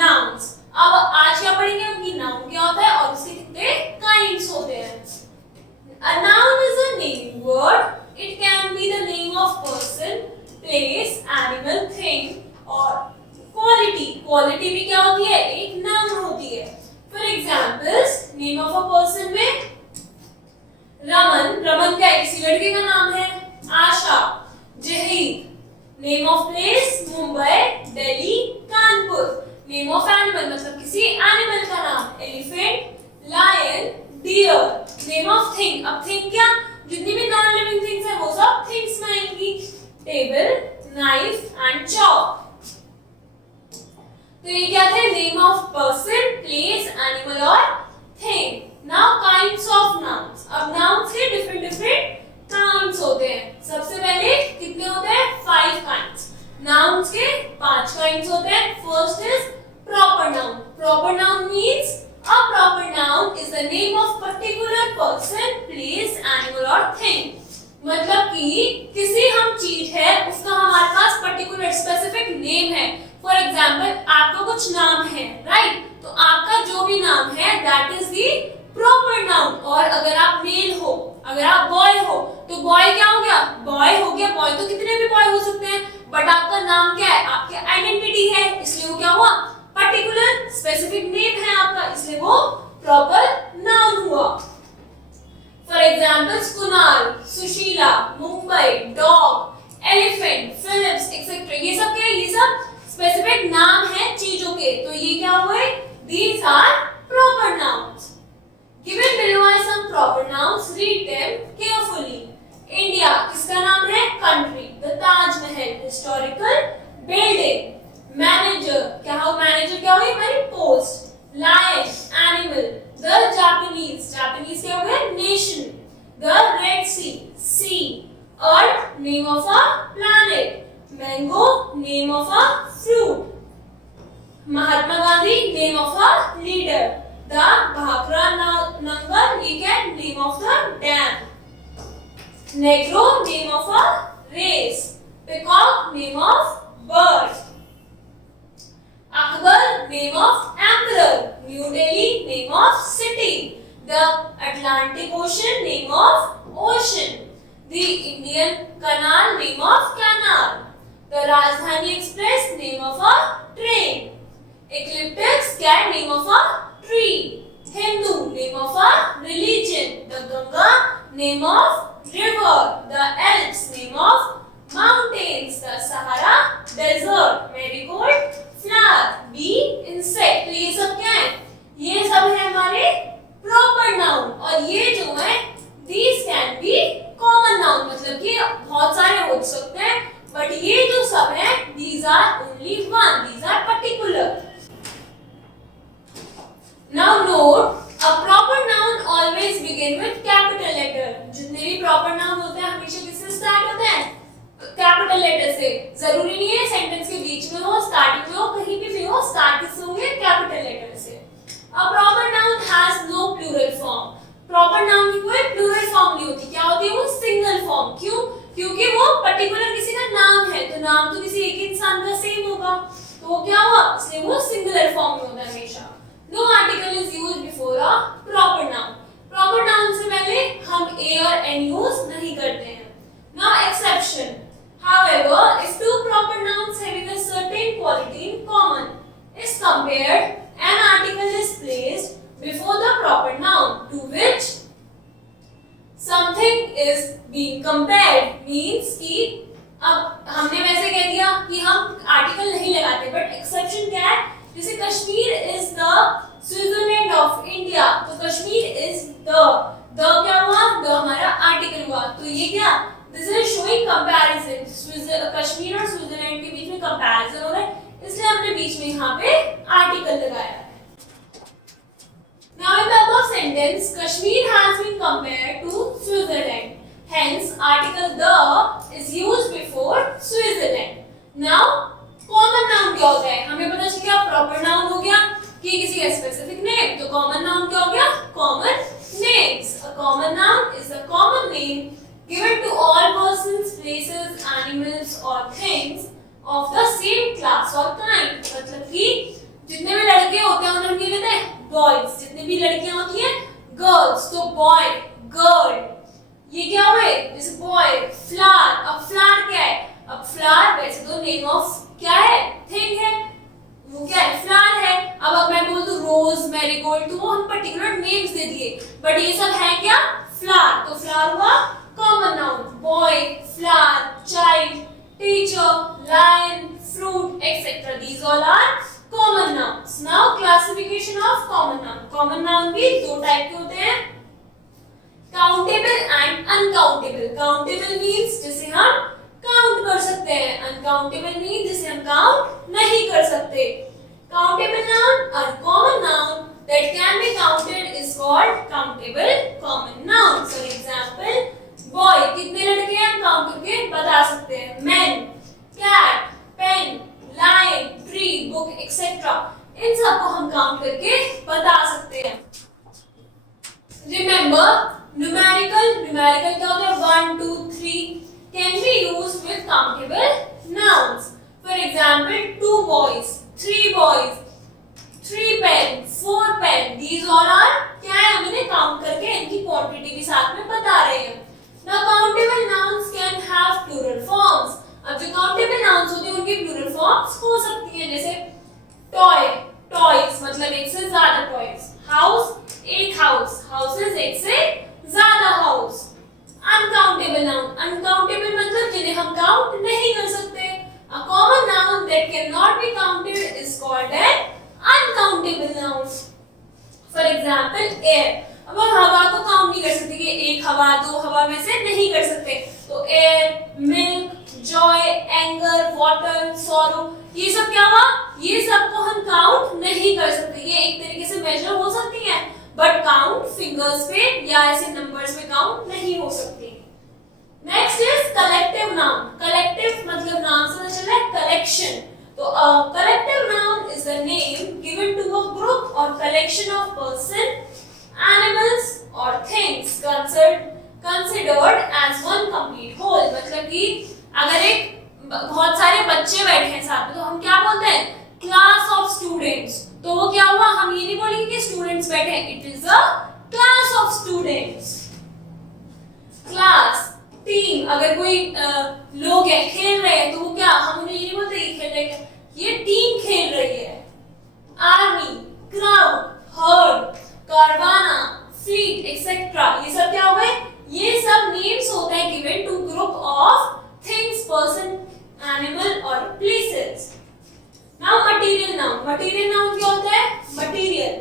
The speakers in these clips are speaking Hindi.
nouns। अब आज क्या पढ़ेंगे हम कि noun क्या होता है और उसके कितने kinds होते हैं। A noun is a name word. It can be the name of person, place, animal, thing or quality। quality भी क्या होती है, एक noun होती है। For examples, name of a person में रमन, रमन क्या किसी लड़के का नाम है। Asha, Zahid. Name of place Mumbai, Delhi, Kanpur. Name of animal मतलब किसी एनिमल का नाम, elephant, lion, deer. Name of thing, अब थिंग क्या, जितनी भी नॉन लिविंग थिंग्स है वो सब थिंग्स में आएंगी। Table, knife and chalk. तो ये क्या थे, name of person, place, animal और thing. Now kinds of nouns. अब नाउन्स के डिफरेंट काइंड्स होते हैं। सबसे पहले कितने होते हैं, 5 काइंड्स। नाउन्स के 5 काइंड्स होते हैं। First is proper noun. Proper noun means a proper noun is the name of particular person, place, animal or thing। मतलब कि किसी हम चीज है उसका हमारे पास पर्टिकुलर स्पेसिफिक नेम है। फॉर एग्जाम्पल आपका कुछ नाम है, राइट, तो आपका जो भी नाम है that is the proper noun. और अगर आप मेल हो, अगर आप बॉय हो तो बॉय क्या हो गया, बॉय हो गया। बॉय तो कितने भी बॉय हो सकते हैं, बट आपका नाम क्या है, आपकी आइडेंटिटी है, इसलिए वो क्या हुआ, पर्टिकुलर स्पेसिफिक नेम है आपका, इसलिए वो प्रॉपर नाउन हुआ। For examples Kunal, Sushila, Mumbai, dog, elephant, Philips etcetera. ये सब क्या है, ये सब स्पेसिफिक नाम है चीजों के। तो ये क्या हुए, these are proper nouns. Given below are some proper nouns. Read them carefully. India किसका नाम है, country. The Taj Mahal, historical building. Manager क्या हो, manager क्या हुई, हमारी post. Lion, animal. The Japanese, Japanese क्या हो गया, nation. The Red Sea, sea. Earth, name of a planet. Mango, name of a fruit. Mahatma Gandhi, name of a leader. The Bhakra Nangal, ये क्या, name of the dam. Negro, name of a race. Peacock, name of bird. Akbar, name of emperor. New Delhi, name of city. The Atlantic Ocean, name of ocean. The Indian Canal, name of canal. The Rajdhani Express, name of a train. Ecliptics, क्या, name of a tree. Hindu, name of a religion. The Ganga, name of river. The Alps, name of mountains. The Sahara, desert. Marigold, flower. Bee, insect. तो ये सब क्या है, ये सब है हमारे proper noun। और ये जो है these can be common noun, मतलब कि बहुत सारे हो सकते हैं, बट ये जो सब है these are only one, these are particular। Now note, a proper noun always begin with capital letter। जितने भी proper noun होते हैं हमेशा किससे स्टार्ट होते हैं, कैपिटल लेटर से। जरूरी नहीं है सेंटेंस के बीच में हो, स्टार्टिंग में हो, कहीं भी हो, स्टार्ट किससे होंगे, कैपिटल लेटर से। A proper noun has no plural form। Proper noun की कोई प्लूरल फॉर्म नहीं होती, क्या होती है वो, सिंगल फॉर्म। क्यों, क्योंकि वो पर्टिकुलर किसी का नाम है, तो नाम तो किसी एक इंसान का सेम होगा, तो वो क्या हुआ, इसलिए वो सिंगुलर फॉर्म में होता है हमेशा। No article is used before a proper noun। proper noun से पहले हम a और n यूज नहीं करते हैं। Now exception, however, if two proper nouns having a certain quality in common is compared, an article is placed before the proper noun to which something is being compared। means कि अब हमने वैसे कह दिया कि हम आर्टिकल नहीं लगाते, बट एक्सेप्शन क्या है, जैसे Kashmir is the Switzerland of India, तो कश्मीर इज द क्या हुआ, द हमारा आर्टिकल हुआ, तो ये क्या, this is showing comparison. Kashmir और स्विट्जरलैंड के बीच में कंपैरिजन हो रहा है, इसलिए हमने बीच में यहाँ पे आर्टिकल लगाया है। Now in the above sentence, Kashmir has been compared to Switzerland. Hence, article the is used before Switzerland. Now, common noun क्या होता है? हमें पता चल गया proper noun हो गया कि किसी का specific name, तो common noun क्या हो गया? Common names. A common noun is a common name given to all persons, places, animals or things of the same class or kind। मतलब कि जितने बॉय, गर्ल, ये क्या हुए, जैसे बॉय, फ्लावर। अब फ्लावर क्या है, अब फ्लावर वैसे तो नेम ऑफ क्या है, थिंग है, वो क्या है, फ्लावर है। अब मैं बोल दूं रोज, मैरीगोल्ड, तो वो हम पर्टिकुलर नेम्स दे दिए, बट ये सब है क्या, फ्लावर। तो फ्लावर हुआ common noun, boy, flower, child, teacher, lion, fruit, etc. These all are common nouns. Now classification of common noun. Common noun भी दो टाइप के होते हैं, countable and uncountable. Countable means जिसे हम काउंट कर सकते हैं, uncountable means जिसे हम काउंट नहीं कर सकते. Countable noun or common noun that can be counted is called countable common noun. For example, boy, कितने लड़के हैं हम काउंट करके बता सकते हैं. Men, cat, pen, line, tree, book, etcetera, इन सबको हम काउंट करके बता सकते हैं. रिमेंबर, न्यूमेरिकल क्या होता है, 1 2 3 can be used with countable nouns. For example 2 boys, 3 boys, 3 pen, 4 pen, these all are क्या है, हम इन्हें काउंट करके इनकी क्वांटिटी भी साथ में बता रहे हैं. Now countable nouns can have plural forms. अब जो काउंटेबल नाउन्स होते हैं उनकी प्लूरल फॉर्म्स हो सकती हैं, जैसे टॉय, टॉयज मतलब एक से ज्यादा टॉयज. हाउस, एक हाउस, हाउसेस एक से ज्यादा हाउस. अनकाउंटेबल नाउन, अनकाउंटेबल मतलब जिन्हें हम काउंट नहीं कर सकते. A common noun that can not be counted is called an uncountable noun. For example air. अब हम हवा को काउंट नहीं कर सकते कि एक हवा, दो हवा में से नहीं कर सकते. तो air, milk, Joy, anger, water, sorrow, ये सब क्या हुआ, ये सब को हम काउंट नहीं कर सकते. ये एक तरीके से मेजर हो सकती है, बट काउंट फिंगर्स पे या ऐसे नंबर्स में काउंट नहीं हो सकती. Next is collective noun. Collective मतलब नाम से चल रहा है कलेक्शन. तो collective noun is the name given to a group और collection of person, animals or things considered as one complete whole. मतलब कि अगर एक बहुत सारे बच्चे बैठे हैं साथ में तो हम क्या बोलते हैं, क्लास ऑफ स्टूडेंट्स. तो वो क्या हुआ, हम ये नहीं बोलेंगे कि स्टूडेंट्स बैठे हैं, it is a class of students. Class, team, अगर कोई लोग हैं खेल रहे हैं तो वो क्या, हम उन्हें ये नहीं बोलते कि खेल रहे हैं, ये टीम खेल रही है. Army, crowd, herd, caravan, fleet, etcetera, ये सब क्या हो गए, ये सब नेम्स होते हैं given to group of things, person, animal और places. Now material noun. Material noun क्या होता है, मटेरियल,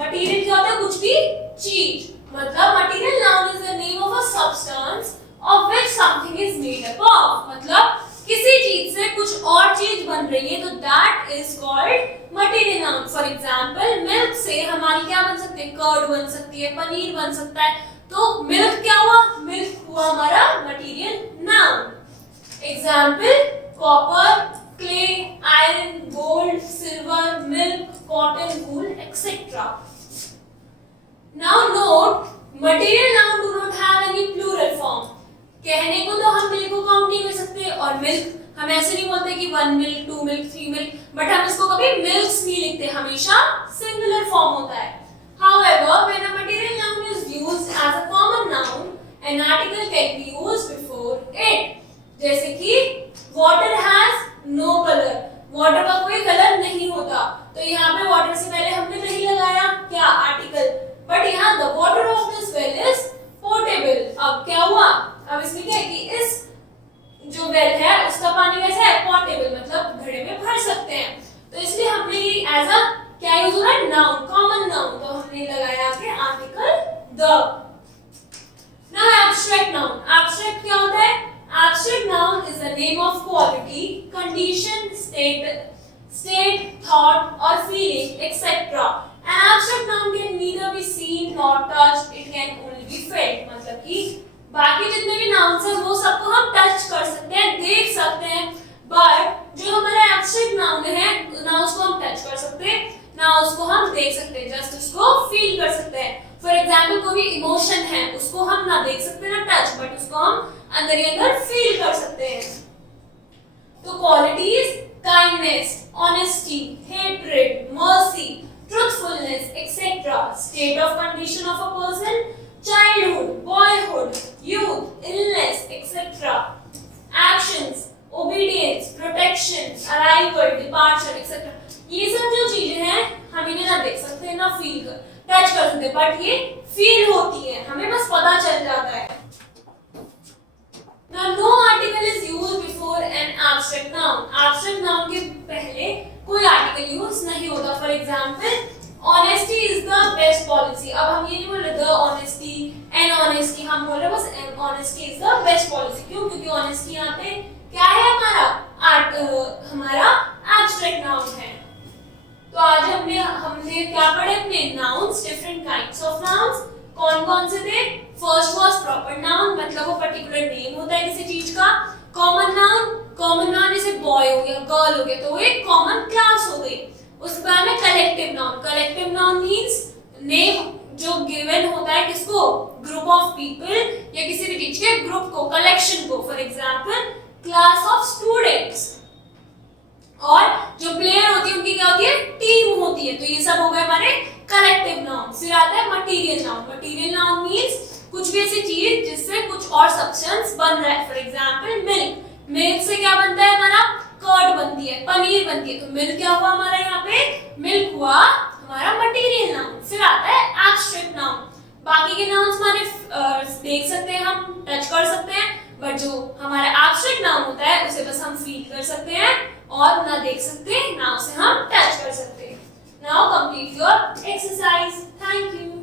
मटेरियल क्या होता है, कुछ भी चीज. मतलब material noun is the name of a substance of which something is made up of. मतलब किसी चीज से कुछ और चीज बन रही है तो that is called material noun. For example milk से हमारी क्या बन सकती है, कर्ड बन सकती है, पनीर बन सकता है. तो मिल्क क्या हुआ, मिल्क हुआ हमारा material noun. Example copper, clay, iron, gold, silver, milk, cotton, wool, etcetera. Now note, material noun do not have any plural form. कहने को तो हम मिल्क को काउंट नहीं कर सकते, और मिल्क हम ऐसे नहीं बोलते कि 1 मिल्क, 2 मिल्क, 3 मिल्क, बट हम इसको कभी मिल्क्स नहीं लिखते, हमेशा सिंगुलर फॉर्म होता है. However, when a material noun is used as a common noun, an article can be used before it. जैसे कि water has no color. Water का कोई कलर नहीं होता, तो यहाँ पे वाटर से पहले हमने नहीं लगाया क्या, आर्टिकल, बट यहाँ the water of this well is potable. अब क्या हुआ, अब इसमें क्या है कि इस जो वेल है उसका पानी कैसा है, पोर्टेबल, मतलब घड़े में भर सकते हैं. तो इसलिए हमने ये एज अ क्या यूज हो रहा है, नाउन, कॉमन नाउन, तो हमने लगाया के article the. Now abstract noun. Abstract क्या होता है, abstract noun is the name of quality, condition, state, thought or feeling, etc. An abstract noun can neither be seen nor touched, it can only be felt. मतलब कि बाकी जितने भी नाउन्स हैं वो सबको हम टच कर सकते हैं, देख सकते हैं, बट जो हमारा एब्स्ट्रैक्ट नाउन है ना उसको हम टच कर सकते हैं ना उसको हम देख सकते हैं, जस्ट उसको फील कर सकते हैं. फॉर एग्जाम्पल कोई भी इमोशन है उसको हम ना देख सकते ना टच, बट उसको हम अंदर ही अंदर फील कर सकते हैं. तो qualities, kindness, honesty, hatred, mercy, truthfulness, etc. State of condition of a person, touch कर सकते, बट ये फील होती है, हमें बस पता चल जाता है। Now, no article is used before an abstract noun. Abstract noun के पहले कोई आर्टिकल यूज नहीं होता। For example, honesty is the best policy। अब हम ये नहीं बोल रहे the honesty, an honesty, हम बोल रहे बस an honesty is the best policy। क्यों? क्योंकि honesty यहाँ पे क्या है हमारा abstract noun है। तो आज हमने क्या पढ़े अपने nouns, different kinds of nouns। कौन कौन से थे? फर्स्ट वाज प्रॉपर नाउन, मतलब वो पर्टिकुलर नेम होता है किसी चीज का। कॉमन नाउन जैसे बॉय हो गया, गर्ल हो गया, तो वो एक कॉमन क्लास हो गई। उसके बाद में कलेक्टिव नाउन मींस नेम जो गिवन होता है किसको? ग्रुप ऑफ पीपल या किसी भी चीज के ग्रुप को, कलेक्शन को। For example, class of students. और जो प्लेयर होती है उनकी क्या होती है? टीम होती है। तो ये सब हो गए हमारे कलेक्टिव नाउन। फिर आता है मटेरियल नाउन मींस कुछ भी ऐसी चीज जिससे कुछ और सब्सटेंस बन रहा है। फॉर एग्जांपल, मिल्क से क्या बनता है हमारा? कर्ड बनती है, पनीर बनती है। तो मिल्क क्या हुआ हमारा? यहाँ पे मिल्क हुआ हमारा मटेरियल नाउन। फिर आता है एब्स्ट्रैक्ट नाउन। बाकी के नाउन्स हमारे देख सकते हैं, हम टच कर सकते हैं, बट जो हमारा एब्स्ट्रैक्ट नाउन होता है उसे बस हम फील कर सकते हैं और ना देख सकते, ना उसे हम टच कर सकते। Now complete your exercise. Thank you.